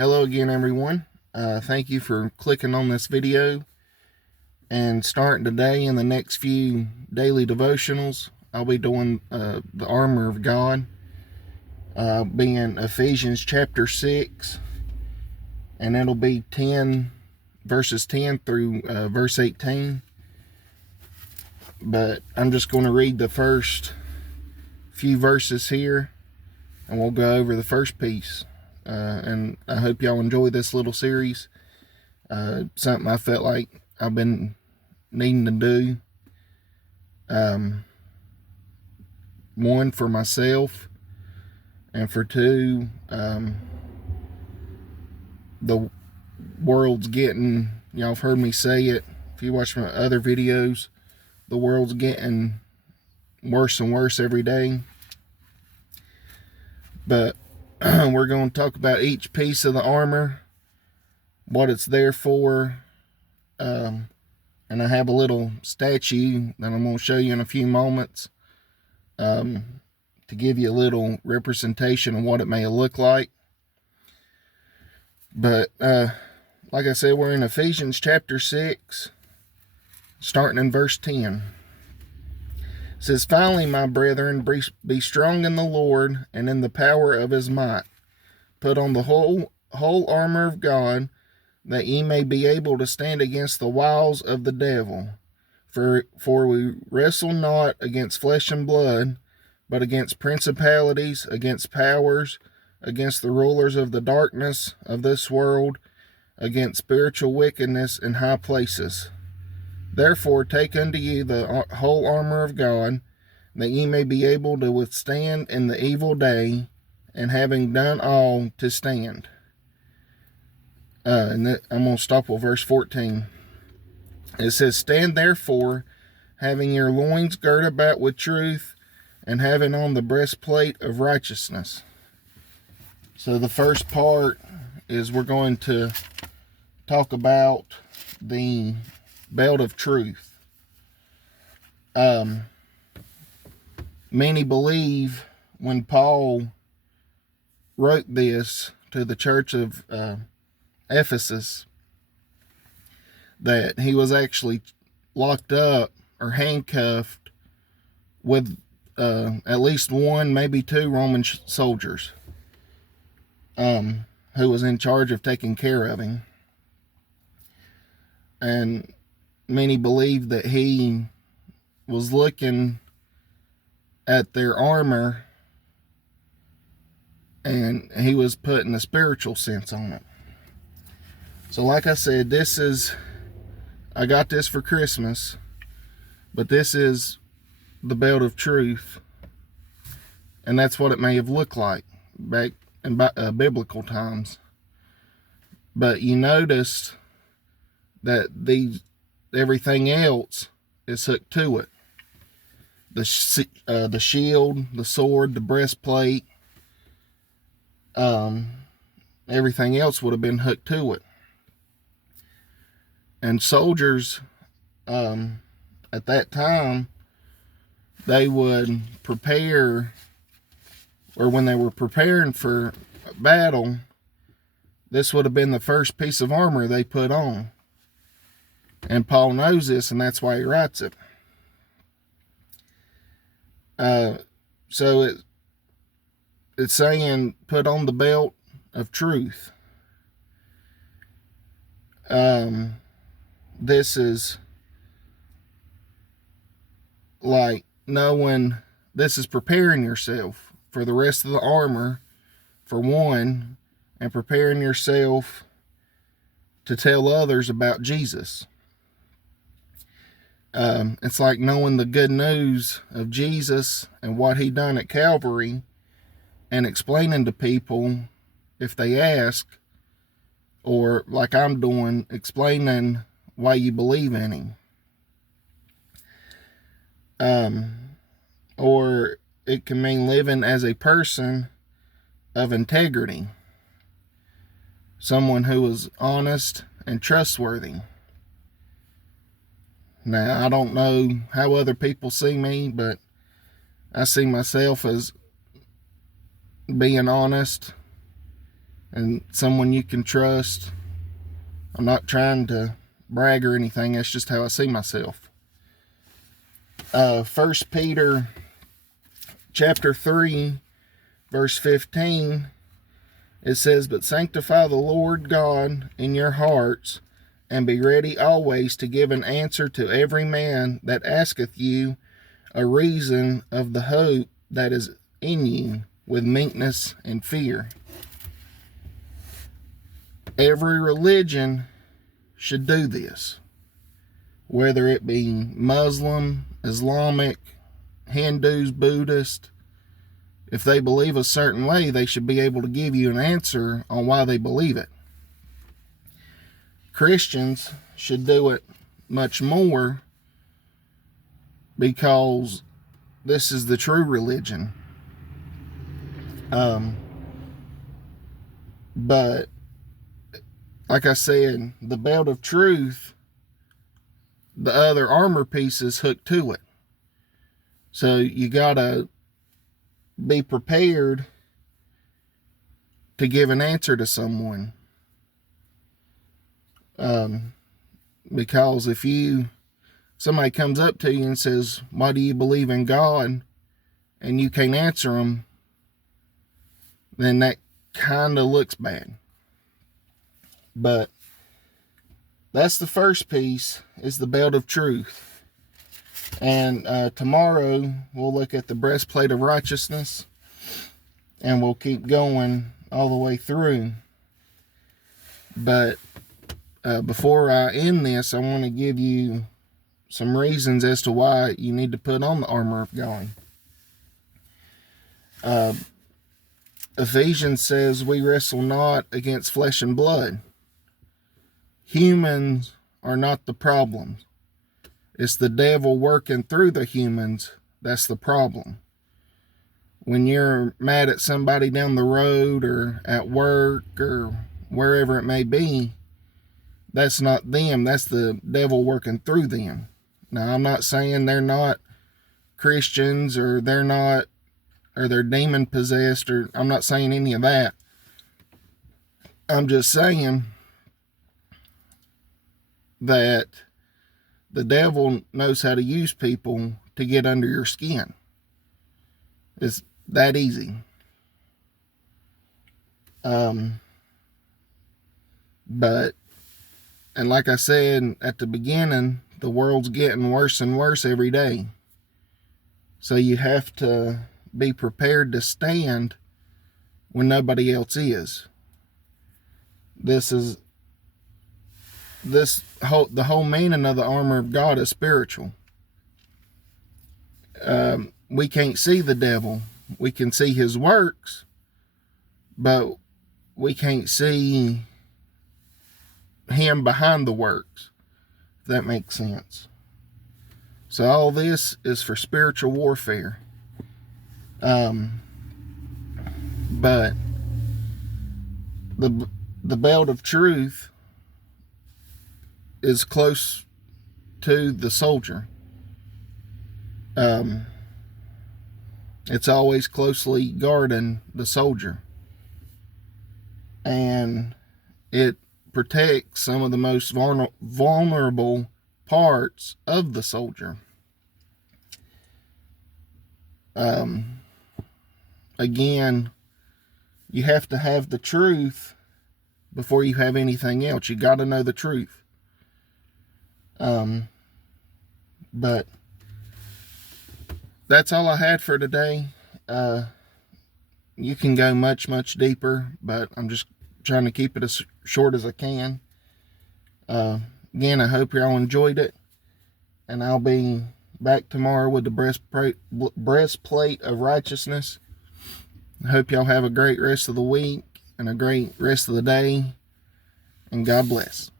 Hello again, everyone. Thank you for clicking on this video and starting today. In the next few daily devotionals, I'll be doing the armor of God, being Ephesians chapter 6, and it'll be verses 10 through verse 18. But I'm just going to read the first few verses here, and we'll go over the first piece. And I hope y'all enjoy this little series. Something I felt like I've been needing to do. One, for myself, and for two, the world's getting, y'all have heard me say it, if you watch my other videos, the world's getting worse and worse every day. But we're going to talk about each piece of the armor, what it's there for, and I have a little statue that I'm going to show you in a few moments to give you a little representation of what it may look like. But like I said, we're in Ephesians chapter 6, starting in verse 10. It says, "Finally, my brethren, be strong in the Lord and in the power of his might. Put on the whole armor of God, that ye may be able to stand against the wiles of the devil. For we wrestle not against flesh and blood, but against principalities, against powers, against the rulers of the darkness of this world, against spiritual wickedness in high places. Therefore take unto you the whole armor of God, that ye may be able to withstand in the evil day, and having done all, to stand." I'm going to stop with verse 14. It says, "Stand therefore, having your loins girt about with truth, and having on the breastplate of righteousness." So the first part is we're going to talk about the belt of truth. Many believe when Paul wrote this to the church of Ephesus that he was actually locked up or handcuffed with at least one, maybe two Roman soldiers who was in charge of taking care of him. And many believe that he was looking at their armor and he was putting a spiritual sense on it. So like I said, I got this for Christmas, but this is the belt of truth, and that's what it may have looked like back in biblical times. But you notice that everything else is hooked to it. The shield, the sword, the breastplate, everything else would have been hooked to it. And soldiers at that time, they would prepare, or when they were preparing for battle, this would have been the first piece of armor they put on. And Paul knows this, and that's why he writes it. So it's saying, put on the belt of truth. This is like knowing, this is preparing yourself for the rest of the armor, for one, and preparing yourself to tell others about Jesus. It's like knowing the good news of Jesus and what he done at Calvary, and explaining to people if they ask, or like I'm doing, explaining why you believe in him. Or it can mean living as a person of integrity, someone who is honest and trustworthy. Now, I don't know how other people see me, but I see myself as being honest and someone you can trust. I'm not trying to brag or anything. That's just how I see myself. 1 Peter chapter 3, verse 15, it says, "But sanctify the Lord God in your hearts, and be ready always to give an answer to every man that asketh you a reason of the hope that is in you, with meekness and fear." Every religion should do this, whether it be Muslim, Islamic, Hindus, Buddhist. If they believe a certain way, they should be able to give you an answer on why they believe it. Christians should do it much more, because this is the true religion. But like I said, the belt of truth, the other armor pieces hooked to it. So you gotta be prepared to give an answer to someone. Because if somebody comes up to you and says, "Why do you believe in God?" and you can't answer them, then that kind of looks bad. But that's the first piece, is the belt of truth. And tomorrow we'll look at the breastplate of righteousness, and we'll keep going all the way through. But before I end this, I want to give you some reasons as to why you need to put on the armor of God. Ephesians says we wrestle not against flesh and blood. Humans are not the problem. It's the devil working through the humans that's the problem. When you're mad at somebody down the road or at work or wherever it may be, that's not them. That's the devil working through them. Now, I'm not saying they're not Christians or they're demon possessed, or I'm not saying any of that. I'm just saying that the devil knows how to use people to get under your skin. It's that easy. But, and like I said at the beginning, the world's getting worse and worse every day. So you have to be prepared to stand when nobody else is. The whole meaning of the armor of God is spiritual. We can't see the devil. We can see his works, but we can't see him behind the works, if that makes sense. So all this is for spiritual warfare. But the belt of truth is close to the soldier. It's always closely guarding the soldier, and it protects some of the most vulnerable parts of the soldier. Again, you have to have the truth before you have anything else. You got to know the truth. But that's all I had for today. You can go much, much deeper, but I'm just trying to keep it as short as I can. Again, I hope y'all enjoyed it, and I'll be back tomorrow with the breastplate of righteousness. I hope y'all have a great rest of the week and a great rest of the day, and God bless.